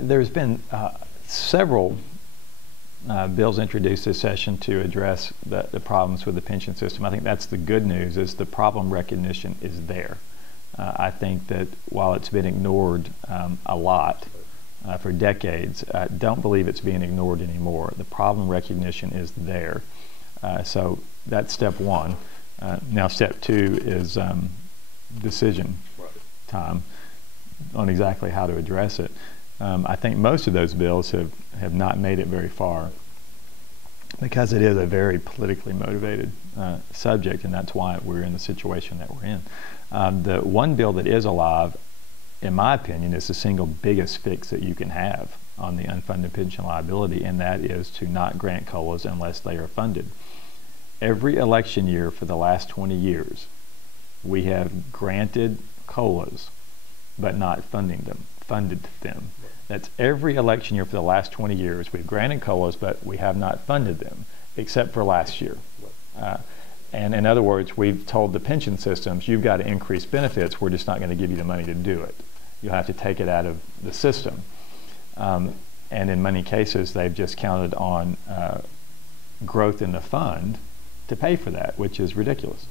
There's been several bills introduced this session to address the problems with the pension system. I think that's the good news, is the problem recognition is there. I think that while it's been ignored a lot for decades, I don't believe it's being ignored anymore. The problem recognition is there. So that's step one. Now step two is decision time on exactly how to address it. I think most of those bills have not made it very far because it is a very politically motivated subject, and that's why we're in the situation that we're in. The one bill that is alive, in my opinion, is the single biggest fix that you can have on the unfunded pension liability, and that is to not grant COLAs unless they are funded. Every election year for the last 20 years, we have granted COLAs but not funded them. That's every election year for the last 20 years. We've granted COLAs, but we have not funded them, except for last year. And in other words, we've told the pension systems, you've got to increase benefits. We're just not going to give you the money to do it. You'll have to take it out of the system. And in many cases, they've just counted on growth in the fund to pay for that, which is ridiculous.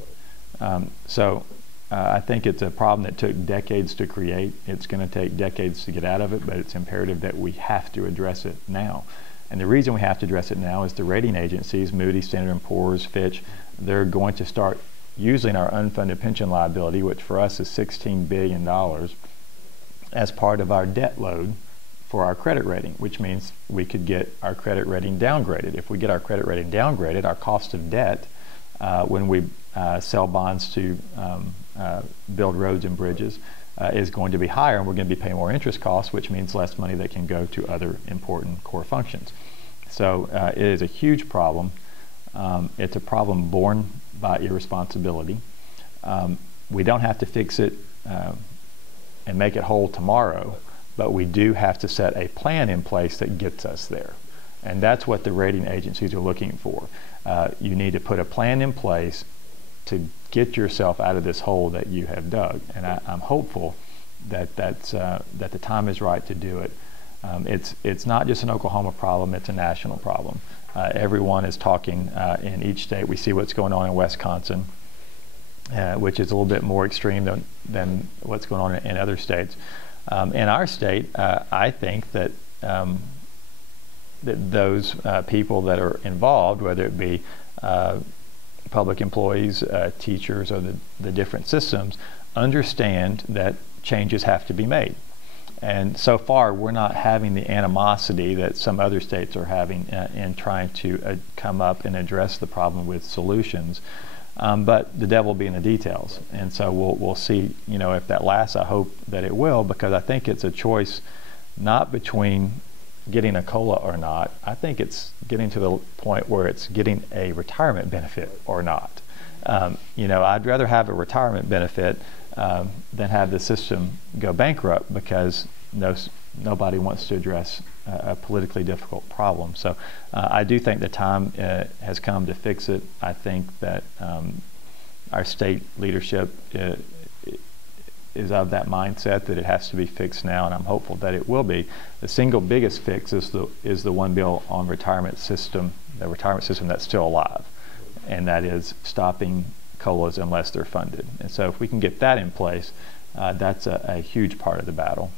I think it's a problem that took decades to create. It's going to take decades to get out of it, but it's imperative that we have to address it now. And the reason we have to address it now is the rating agencies, Moody's, Standard & Poor's, Fitch, they're going to start using our unfunded pension liability, which for us is $16 billion, as part of our debt load for our credit rating, which means we could get our credit rating downgraded. If we get our credit rating downgraded, our cost of debt when we sell bonds to build roads and bridges is going to be higher, and we're going to be paying more interest costs, which means less money that can go to other important core functions. So it is a huge problem. It's a problem born by irresponsibility. We don't have to fix it and make it whole tomorrow, but we do have to set a plan in place that gets us there. And that's what the rating agencies are looking for. You need to put a plan in place to get yourself out of this hole that you have dug. And I'm hopeful that the time is right to do it. It's not just an Oklahoma problem, it's a national problem. Everyone is talking in each state. We see what's going on in Wisconsin, which is a little bit more extreme than what's going on in other states. In our state, I think that those people that are involved, whether it be public employees, teachers, or the different systems, understand that changes have to be made. And so far, we're not having the animosity that some other states are having in trying to come up and address the problem with solutions. But the devil will be in the details. And so we'll see, if that lasts. I hope that it will, because I think it's a choice not between getting a COLA or not. I think it's getting to the point where it's getting a retirement benefit or not. I'd rather have a retirement benefit than have the system go bankrupt, because nobody wants to address a politically difficult problem. So I do think the time has come to fix it. I think that our state leadership is of that mindset that it has to be fixed now, and I'm hopeful that it will be. The single biggest fix is the one bill on retirement system, the retirement system that's still alive, and that is stopping COLAs unless they're funded. And so if we can get that in place, that's a huge part of the battle.